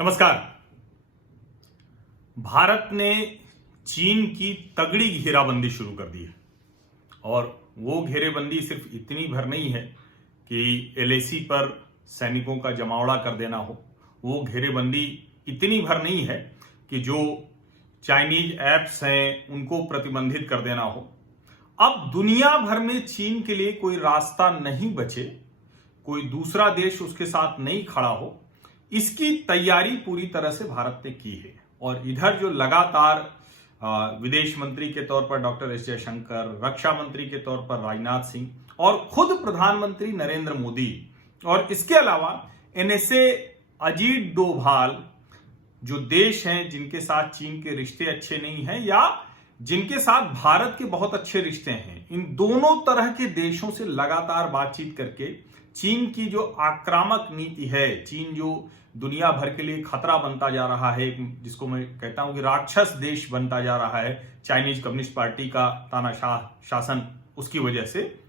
नमस्कार। भारत ने चीन की तगड़ी घेराबंदी शुरू कर दी है और वो घेरेबंदी सिर्फ इतनी भर नहीं है कि एलएसी पर सैनिकों का जमावड़ा कर देना हो। वो घेरेबंदी इतनी भर नहीं है कि जो चाइनीज ऐप्स हैं उनको प्रतिबंधित कर देना हो। अब दुनिया भर में चीन के लिए कोई रास्ता नहीं बचे, कोई दूसरा देश उसके साथ नहीं खड़ा हो, इसकी तैयारी पूरी तरह से भारत ने की है। और इधर जो लगातार विदेश मंत्री के तौर पर डॉक्टर एस जयशंकर, रक्षा मंत्री के तौर पर राजनाथ सिंह और खुद प्रधानमंत्री नरेंद्र मोदी और इसके अलावा एनएसए अजीत डोभाल, जो देश हैं जिनके साथ चीन के रिश्ते अच्छे नहीं हैं या जिनके साथ भारत के बहुत अच्छे रिश्ते हैं, इन दोनों तरह के देशों से लगातार बातचीत करके चीन की जो आक्रामक नीति है, चीन जो दुनिया भर के लिए खतरा बनता जा रहा है, जिसको मैं कहता हूं कि राक्षस देश बनता जा रहा है, चाइनीज कम्युनिस्ट पार्टी का तानाशाह शासन, उसकी वजह से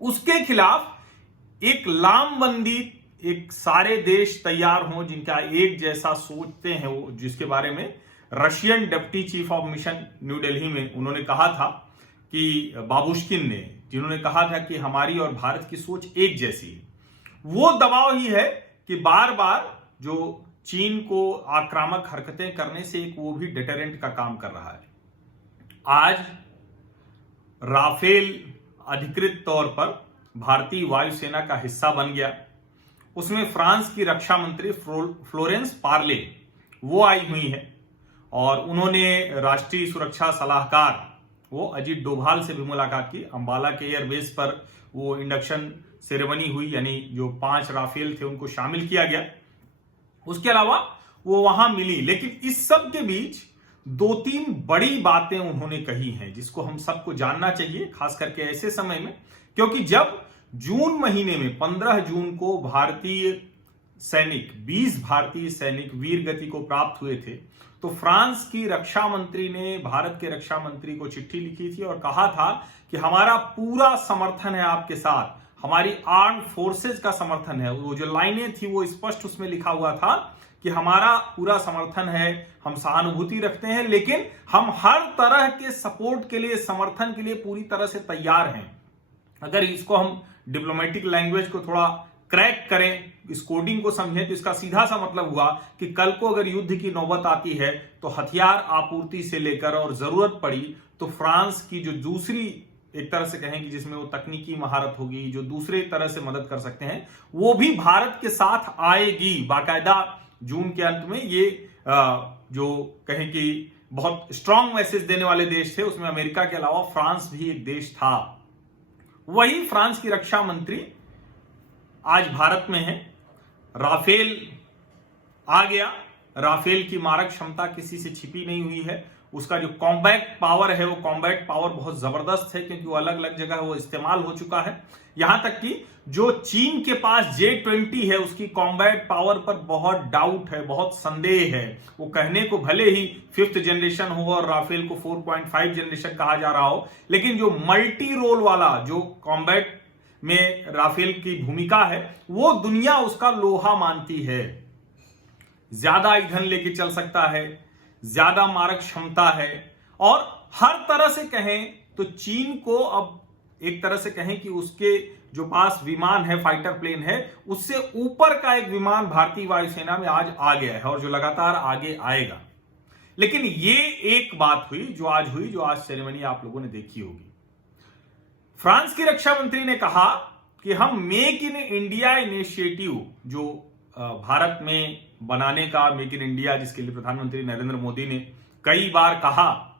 उसके खिलाफ एक लामबंदी, एक सारे देश तैयार हों जिनका एक जैसा सोचते हैं वो, जिसके बारे में Russian deputy chief of mission new Delhi में उन्होंने कहा था कि बाबुश्किन ने, जिन्होंने कहा था कि हमारी और भारत की सोच एक जैसी है। वो दबाव ही है कि बार बार जो चीन को आक्रामक हरकतें करने से एक वो भी डिटरेंट का काम कर रहा है। आज राफेल अधिकृत तौर पर भारतीय वायुसेना का हिस्सा बन गया। उसमें फ्रांस की रक्षा मंत्री फ्लोरेंस पार्ले वो आई हुई है और उन्होंने राष्ट्रीय सुरक्षा सलाहकार वो अजीत डोभाल से भी मुलाकात की। अंबाला के एयरबेस पर वो इंडक्शन सेरेमनी हुई, यानी जो 5 राफेल थे उनको शामिल किया गया। उसके अलावा वो वहां मिली, लेकिन इस सब के बीच 2-3 बड़ी बातें उन्होंने कही हैं जिसको हम सबको जानना चाहिए, खास करके ऐसे समय में, क्योंकि जब जून महीने में 15 जून को 20 भारतीय सैनिक वीर गति को प्राप्त हुए थे, तो फ्रांस की रक्षा मंत्री ने भारत के रक्षा मंत्री को चिट्ठी लिखी थी और कहा था कि हमारा पूरा समर्थन है आपके साथ, हमारी आर्म फोर्सेज का समर्थन है। वो जो लाइनें थी वो स्पष्ट उसमें लिखा हुआ था कि हमारा पूरा समर्थन है, हम सहानुभूति रखते हैं, लेकिन हम हर तरह के सपोर्ट के लिए, समर्थन के लिए पूरी तरह से तैयार हैं। अगर इसको हम डिप्लोमेटिक लैंग्वेज को थोड़ा क्रैक करें, इस कोडिंग को समझें, तो इसका सीधा सा मतलब हुआ कि कल को अगर युद्ध की नौबत आती है तो हथियार आपूर्ति से लेकर और जरूरत पड़ी तो फ्रांस की जो दूसरी, एक तरह से कहें कि जिसमें वो तकनीकी महारत होगी, जो दूसरे तरह से मदद कर सकते हैं, वो भी भारत के साथ आएगी। बाकायदा जून के अंत में ये जो कहें कि बहुत स्ट्रांग मैसेज देने वाले देश थे, उसमें अमेरिका के अलावा फ्रांस भी एक देश था। वही फ्रांस की रक्षा मंत्री आज भारत में है। राफेल आ गया। राफेल की मारक क्षमता किसी से छिपी नहीं हुई है। उसका जो कॉम्बैट पावर है, वो कॉम्बैट पावर बहुत जबरदस्त है, क्योंकि वो अलग अलग जगह वो इस्तेमाल हो चुका है। यहां तक कि जो चीन के पास J-20 है, उसकी कॉम्बैट पावर पर बहुत डाउट है, बहुत संदेह है। वो कहने को भले ही 5th जनरेशन हो और राफेल को 4.5 जनरेशन कहा जा रहा हो, लेकिन जो मल्टी रोल वाला जो कॉम्बैट में राफेल की भूमिका है, वो दुनिया उसका लोहा मानती है। ज्यादा ईंधन लेके चल सकता है, ज्यादा मारक क्षमता है, और हर तरह से कहें तो चीन को अब एक तरह से कहें कि उसके जो पास विमान है, फाइटर प्लेन है, उससे ऊपर का एक विमान भारतीय वायुसेना में आज आ गया है और जो लगातार आगे आएगा। लेकिन ये एक बात हुई जो आज सेरेमनी आप लोगों ने देखी होगी। फ्रांस की रक्षा मंत्री ने कहा कि हम मेक इन इंडिया इनिशिएटिव, जो भारत में बनाने का मेक इन इंडिया, जिसके लिए प्रधानमंत्री नरेंद्र मोदी ने कई बार कहा,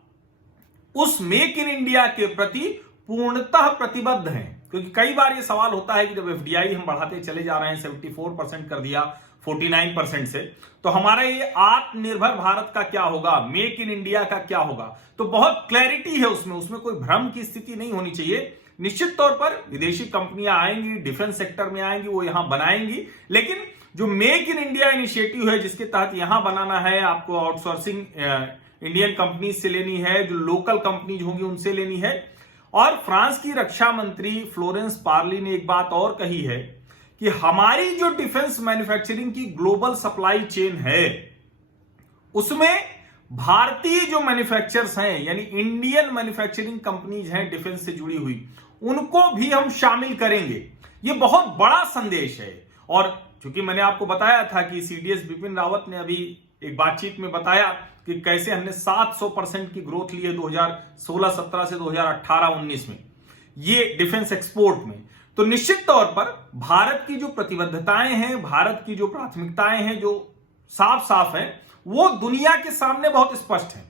उस मेक इन इंडिया के प्रति पूर्णतः प्रतिबद्ध हैं। क्योंकि कई बार यह सवाल होता है कि जब एफडीआई हम बढ़ाते चले जा रहे हैं, 74% कर दिया 49% से, तो हमारा ये आत्मनिर्भर भारत का क्या होगा, मेक इन इंडिया का क्या होगा। तो बहुत क्लैरिटी है उसमें कोई भ्रम की स्थिति नहीं होनी चाहिए। निश्चित तौर पर विदेशी कंपनियां आएंगी, डिफेंस सेक्टर में आएंगी, वो यहां बनाएंगी, लेकिन जो मेक इन इंडिया इनिशिएटिव है, जिसके तहत यहां बनाना है, आपको आउटसोर्सिंग इंडियन कंपनी से लेनी है, जो लोकल कंपनीज होंगी उनसे लेनी है। और फ्रांस की रक्षा मंत्री फ्लोरेंस पार्ली ने एक बात और कही है कि हमारी जो डिफेंस मैन्युफैक्चरिंग की ग्लोबल सप्लाई चेन है उसमें भारतीय जो मैन्युफैक्चरर्स हैं यानी इंडियन मैन्युफैक्चरिंग कंपनीज हैं डिफेंस से जुड़ी हुई, उनको भी हम शामिल करेंगे। ये बहुत बड़ा संदेश है। और चूंकि मैंने आपको बताया था कि सीडीएस बिपिन रावत ने अभी एक बातचीत में बताया कि कैसे हमने 700% की ग्रोथ ली है 2016-17 से 2018-19 में ये डिफेंस एक्सपोर्ट में। तो निश्चित तौर पर भारत की जो प्रतिबद्धताएं हैं, भारत की जो प्राथमिकताएं हैं, जो साफ साफ हैं, वो दुनिया के सामने बहुत स्पष्ट है।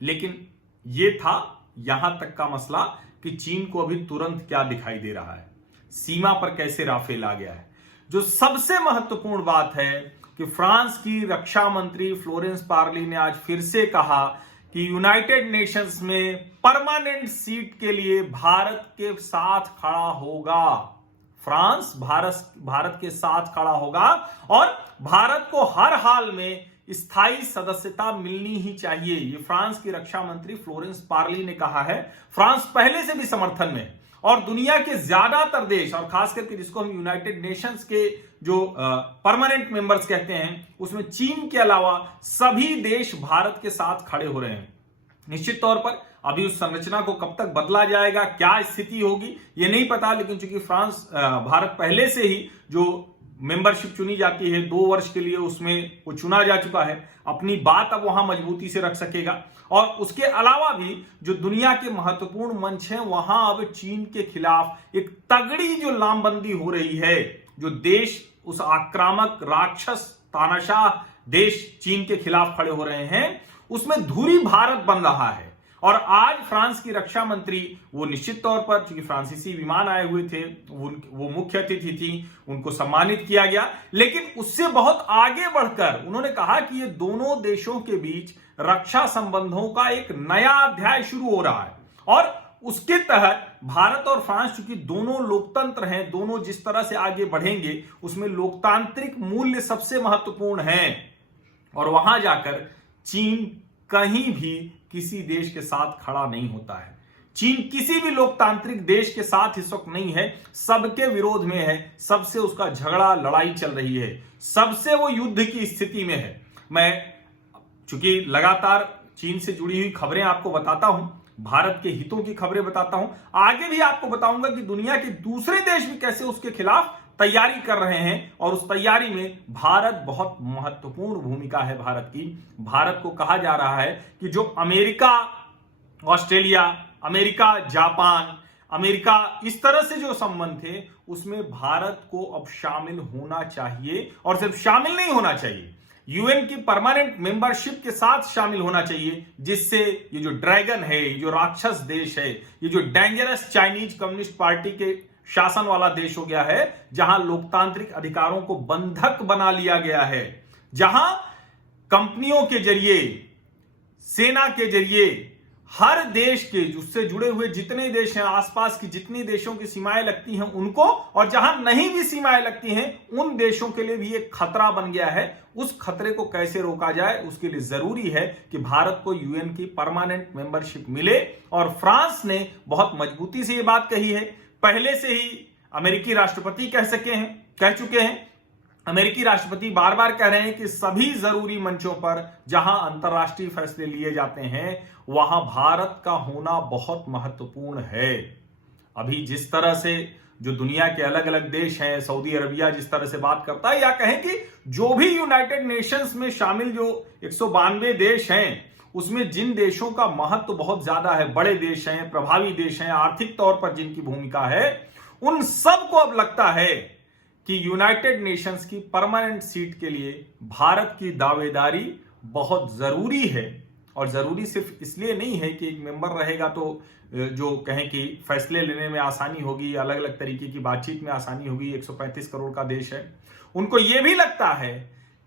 लेकिन ये था यहां तक का मसला कि चीन को अभी तुरंत क्या दिखाई दे रहा है, सीमा पर कैसे राफेल आ गया है। जो सबसे महत्वपूर्ण बात है कि फ्रांस की रक्षा मंत्री फ्लोरेंस पार्ली ने आज फिर से कहा कि यूनाइटेड नेशंस में परमानेंट सीट के लिए भारत के साथ खड़ा होगा। फ्रांस भारत के साथ खड़ा होगा और भारत को हर हाल में स्थायी सदस्यता मिलनी ही चाहिए। ये फ्रांस की रक्षा मंत्री फ्लोरेंस पार्ली ने कहा है। फ्रांस पहले से भी समर्थन में है और दुनिया के ज्यादातर देश और खास करके जिसको हम यूनाइटेड नेशंस के जो परमानेंट मेंबर्स कहते हैं उसमें चीन के अलावा सभी देश भारत के साथ खड़े हो रहे हैं। निश्चित तौर पर अभी उस संरचना को कब तक बदला जाएगा, क्या स्थिति होगी, ये नहीं पता। लेकिन चूंकि भारत पहले से ही जो मेंबरशिप चुनी जाती है 2 वर्ष के लिए, उसमें वो चुना जा चुका है, अपनी बात अब वहां मजबूती से रख सकेगा। और उसके अलावा भी जो दुनिया के महत्वपूर्ण मंच हैं वहां अब चीन के खिलाफ एक तगड़ी जो लामबंदी हो रही है। जो देश उस आक्रामक राक्षस तानाशाह देश चीन के खिलाफ खड़े हो रहे हैं उसमें धुरी भारत बन रहा है। और आज फ्रांस की रक्षा मंत्री वो निश्चित तौर पर, चूंकि फ्रांसीसी विमान आए हुए थे, वो मुख्य अतिथि थी, उनको सम्मानित किया गया। लेकिन उससे बहुत आगे बढ़कर उन्होंने कहा कि ये दोनों देशों के बीच रक्षा संबंधों का एक नया अध्याय शुरू हो रहा है। और उसके तहत भारत और फ्रांस, चूंकि दोनों लोकतंत्र हैं, दोनों जिस तरह से आगे बढ़ेंगे उसमें लोकतांत्रिक मूल्य सबसे महत्वपूर्ण हैं। और वहां जाकर चीन कहीं भी किसी देश के साथ खड़ा नहीं होता है। चीन किसी भी लोकतांत्रिक देश के साथ इस वक्त नहीं है, सबके विरोध में है, सबसे उसका झगड़ा लड़ाई चल रही है, सबसे वो युद्ध की स्थिति में है। मैं चूंकि लगातार चीन से जुड़ी हुई खबरें आपको बताता हूं, भारत के हितों की खबरें बताता हूं, आगे भी आपको बताऊंगा कि दुनिया के दूसरे देश भी कैसे उसके खिलाफ तैयारी कर रहे हैं। और उस तैयारी में भारत बहुत महत्वपूर्ण भूमिका है भारत की। भारत को कहा जा रहा है कि जो America, Australia, America, Japan, America, इस तरह से जो संबंध थे उसमें भारत को अब शामिल होना चाहिए। और सिर्फ शामिल नहीं होना चाहिए, यूएन की परमानेंट मेंबरशिप के साथ शामिल होना चाहिए, जिससे ये जो ड्रैगन है, ये जो राक्षस देश है, ये जो डेंजरस चाइनीज कम्युनिस्ट पार्टी के शासन वाला देश हो गया है, जहां लोकतांत्रिक अधिकारों को बंधक बना लिया गया है, जहां कंपनियों के जरिए, सेना के जरिए हर देश के उससे जुड़े हुए जितने देश हैं, आसपास की जितनी देशों की सीमाएं लगती हैं उनको, और जहां नहीं भी सीमाएं लगती हैं उन देशों के लिए भी एक खतरा बन गया है। उस खतरे को कैसे रोका जाए, उसके लिए जरूरी है कि भारत को यूएन की परमानेंट मेंबरशिप मिले। और फ्रांस ने बहुत मजबूती से यह बात कही है, पहले से ही अमेरिकी राष्ट्रपति कह चुके हैं। अमेरिकी राष्ट्रपति बार बार कह रहे हैं कि सभी जरूरी मंचों पर जहां अंतर्राष्ट्रीय फैसले लिए जाते हैं वहां भारत का होना बहुत महत्वपूर्ण है। अभी जिस तरह से जो दुनिया के अलग अलग देश हैं, सऊदी अरबिया जिस तरह से बात करता है, या कहें कि जो भी यूनाइटेड नेशंस में शामिल जो 192 देश हैं उसमें जिन देशों का महत्व बहुत ज्यादा है, बड़े देश हैं, प्रभावी देश हैं, आर्थिक तौर पर जिनकी भूमिका है, उन सबको अब लगता है कि यूनाइटेड नेशंस की परमानेंट सीट के लिए भारत की दावेदारी बहुत जरूरी है। और जरूरी सिर्फ इसलिए नहीं है कि एक मेंबर रहेगा तो जो कहें कि फैसले लेने में आसानी होगी, अलग अलग तरीके की बातचीत में आसानी होगी, 135 करोड़ का देश है। उनको यह भी लगता है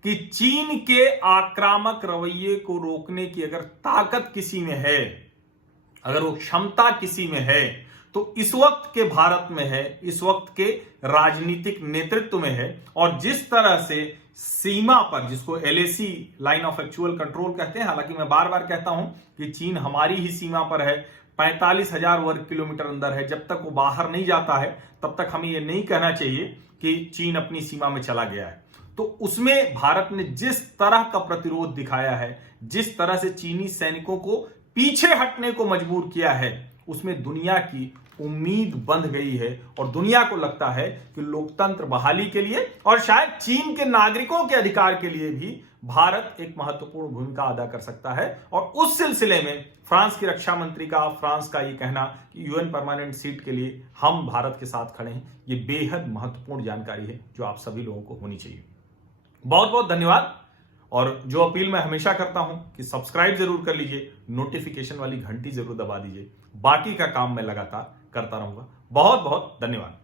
कि चीन के आक्रामक रवैये को रोकने की अगर ताकत किसी में है, अगर वो क्षमता किसी में है, तो इस वक्त के भारत में है, इस वक्त के राजनीतिक नेतृत्व में है। और जिस तरह से सीमा पर, जिसको LAC line of actual control कहते हैं, हालांकि मैं बार बार कहता हूं कि चीन हमारी ही सीमा पर है, 45,000 वर्ग किलोमीटर अंदर है। जब तक वो बाहर नहीं जाता है तब तक हमें यह नहीं कहना चाहिए कि चीन अपनी सीमा में चला गया है, तो उसमें भारत ने जिस तरह का प्रतिरोध दिखाया है, जिस तरह से चीनी सैनिकों को पीछे हटने को मजबूर किया है, उसमें दुनिया की उम्मीद बंध गई है और दुनिया को लगता है कि लोकतंत्र बहाली के लिए और शायद चीन के नागरिकों के अधिकार के लिए भी भारत एक महत्वपूर्ण भूमिका अदा कर सकता है। और उस सिलसिले में फ्रांस की रक्षा मंत्री का, फ्रांस का ये कहना कि यूएन परमानेंट सीट के लिए हम भारत के साथ खड़े हैं, ये बेहद महत्वपूर्ण जानकारी है जो आप सभी लोगों को होनी चाहिए। बहुत बहुत धन्यवाद। और जो अपील मैं हमेशा करता हूं कि सब्सक्राइब जरूर कर लीजिए, नोटिफिकेशन वाली घंटी जरूर दबा दीजिए। बाकी का काम मैं लगातार करता रहूंगा। बहुत बहुत धन्यवाद।